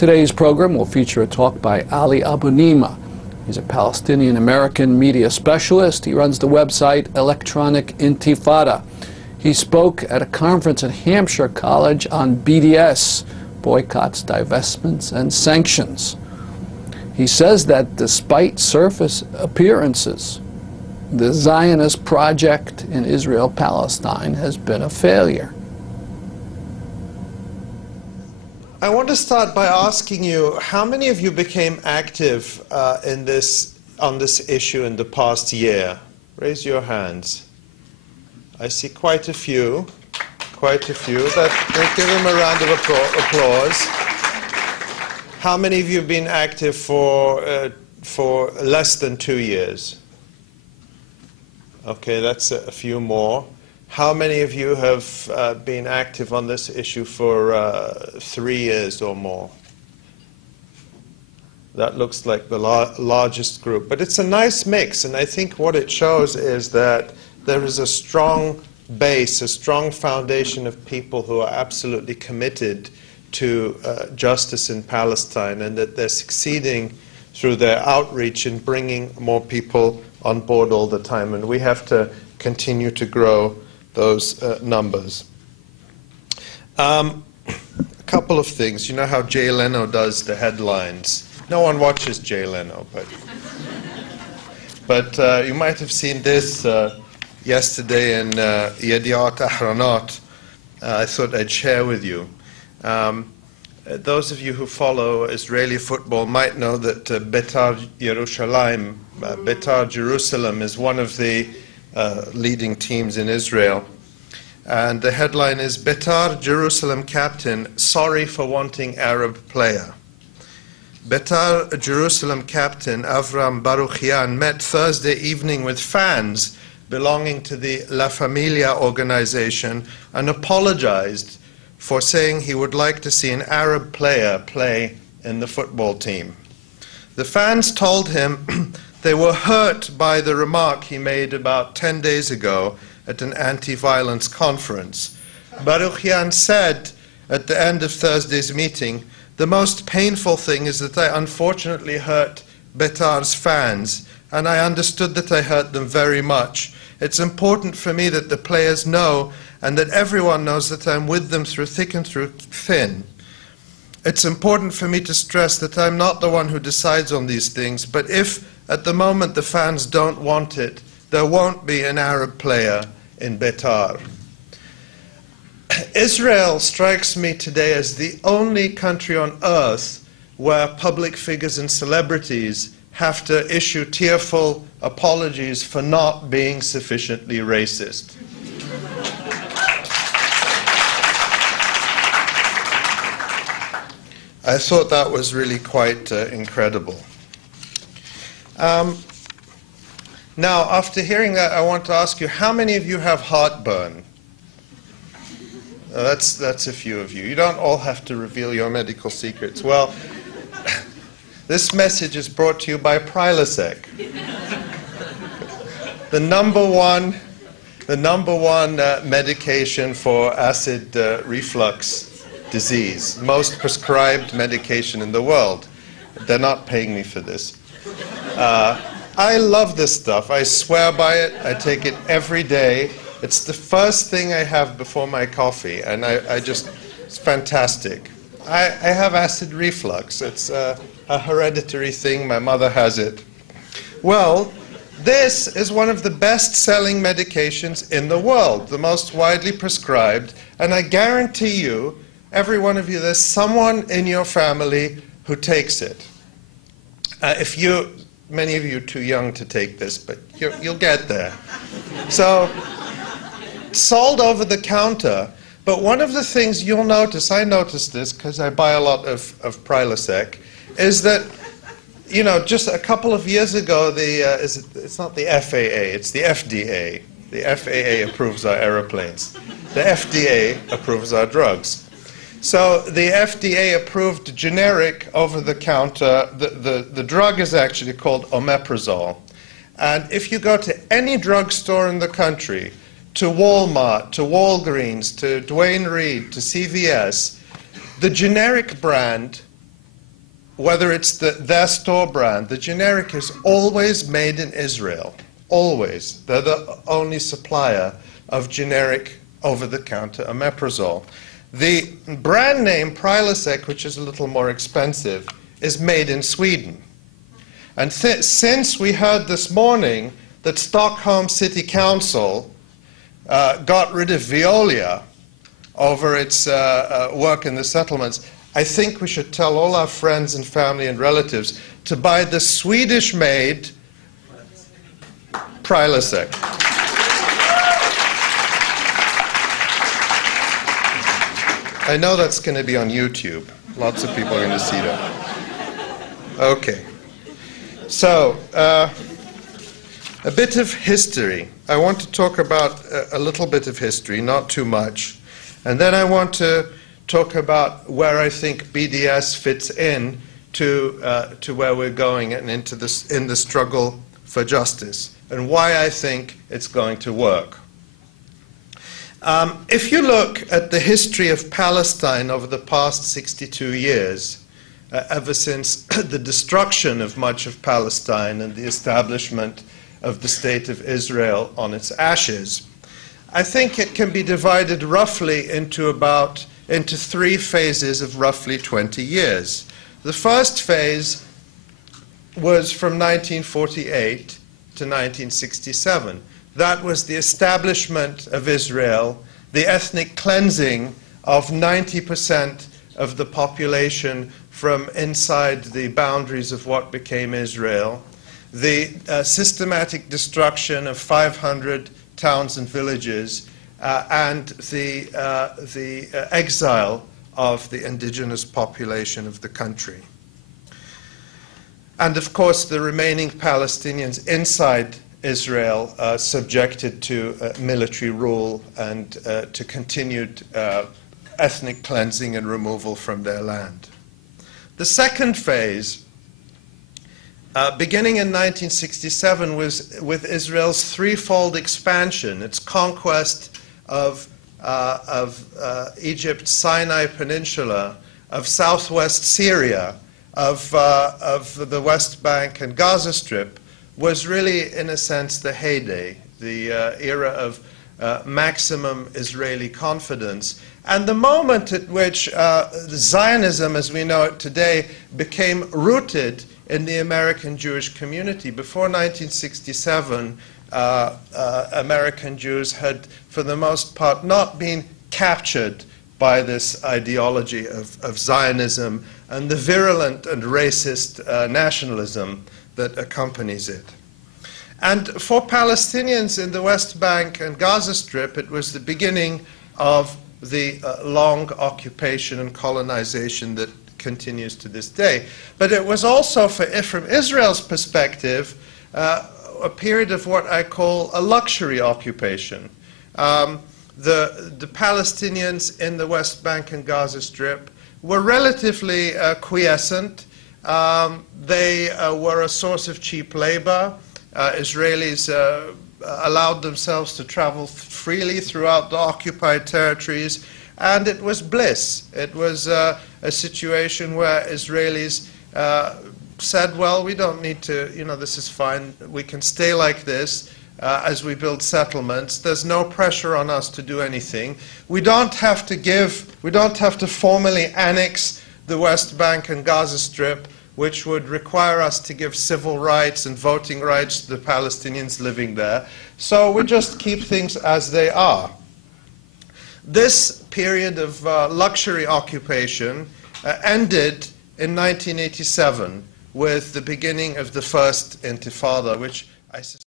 Today's program will feature a talk by Ali Abu Nima. He's a Palestinian-American media specialist. He runs the website Electronic Intifada. He spoke at a conference at Hampshire College on BDS, boycotts, divestments, and sanctions. He says that despite surface appearances, the Zionist project in Israel-Palestine has been a failure. I want to start by asking you, how many of you became active on this issue in the past year? Raise your hands. I see quite a few. Let's give them a round of applause. How many of you have been active for less than 2 years? Okay, that's a few more. How many of you have been active on this issue for 3 years or more? That looks like the largest group. But it's a nice mix, and I think what it shows is that there is a strong base, a strong foundation of people who are absolutely committed to justice in Palestine, and that they're succeeding through their outreach in bringing more people on board all the time. And we have to continue to grow those numbers. A couple of things. You know how Jay Leno does the headlines? No one watches Jay Leno, but you might have seen this yesterday in Yediot Ahronot. I thought I'd share with you. Those of you who follow Israeli football might know that Betar Yerushalayim, Betar Jerusalem, is one of the leading teams in Israel. And the headline is, Betar Jerusalem captain, sorry for wanting Arab player. Betar Jerusalem captain Avram Baruchian met Thursday evening with fans belonging to the La Familia organization and apologized for saying he would like to see an Arab player play in the football team. The fans told him they were hurt by the remark he made about 10 days ago at an anti-violence conference. Baruchian said at the end of Thursday's meeting, the most painful thing is that I unfortunately hurt Betar's fans, and I understood that I hurt them very much. It's important for me that the players know and that everyone knows that I'm with them through thick and through thin. It's important for me to stress that I'm not the one who decides on these things, but if at the moment the fans don't want it, there won't be an Arab player in Betar. Israel strikes me today as the only country on earth where public figures and celebrities have to issue tearful apologies for not being sufficiently racist. I thought that was really quite incredible. Now, after hearing that, I want to ask you, how many of you have heartburn? That's a few of you. You don't all have to reveal your medical secrets. Well, this message is brought to you by Prilosec, the number one medication for acid reflux disease, most prescribed medication in the world. They're not paying me for this. I love this stuff. I swear by it. I take it every day. It's the first thing I have before my coffee, and it's fantastic. I have acid reflux. It's a hereditary thing. My mother has it. Well, this is one of the best-selling medications in the world, the most widely prescribed, and I guarantee you, every one of you, there's someone in your family who takes it. Many of you are too young to take this, but you'll get there. So, sold over the counter, but one of the things you'll notice, I noticed this because I buy a lot of Prilosec, is that, you know, just a couple of years ago, it's not the FAA, it's the FDA. The FAA approves our airplanes. The FDA approves our drugs. So the FDA approved generic over-the-counter. The drug is actually called omeprazole. And if you go to any drugstore in the country, to Walmart, to Walgreens, to Duane Reade, to CVS, the generic brand whether it's their store brand, the generic is always made in Israel. Always. They're the only supplier of generic over-the-counter omeprazole. The brand name Prilosec, which is a little more expensive, is made in Sweden. And since we heard this morning that Stockholm City Council got rid of Veolia over its work in the settlements, I think we should tell all our friends and family and relatives to buy the Swedish-made Prilosec. I know that's going to be on YouTube. Lots of people are going to see that. Okay. So, a bit of history. I want to talk about a little bit of history, not too much. And then I want to talk about where I think BDS fits in to where we're going and into this, in the struggle for justice, and why I think it's going to work. If you look at the history of Palestine over the past 62 years, ever since the destruction of much of Palestine and the establishment of the State of Israel on its ashes, I think it can be divided roughly into three phases of roughly 20 years. The first phase was from 1948 to 1967. That was the establishment of Israel, the ethnic cleansing of 90% of the population from inside the boundaries of what became Israel, the systematic destruction of 500 towns and villages, and the exile of the indigenous population of the country. And of course, the remaining Palestinians inside Israel subjected to military rule and to continued ethnic cleansing and removal from their land. The second phase, beginning in 1967, was with Israel's threefold expansion, its conquest of Egypt's Sinai Peninsula, of southwest Syria, of the West Bank and Gaza Strip, was really, in a sense, the heyday, the era of maximum Israeli confidence, and the moment at which Zionism, as we know it today, became rooted in the American Jewish community. Before 1967, American Jews had, for the most part, not been captured by this ideology of Zionism and the virulent and racist nationalism that accompanies it. And for Palestinians in the West Bank and Gaza Strip, it was the beginning of the long occupation and colonization that continues to this day. But it was also, from Israel's perspective, a period of what I call a luxury occupation. The Palestinians in the West Bank and Gaza Strip were relatively quiescent. They were a source of cheap labor. Israelis allowed themselves to travel freely throughout the occupied territories, and it was bliss. It was a situation where Israelis said, well, we don't need to, this is fine. We can stay like this as we build settlements. There's no pressure on us to do anything. We don't have to formally annex the West Bank and Gaza Strip, which would require us to give civil rights and voting rights to the Palestinians living there. So we just keep things as they are. This period of luxury occupation ended in 1987 with the beginning of the First Intifada, which I suspect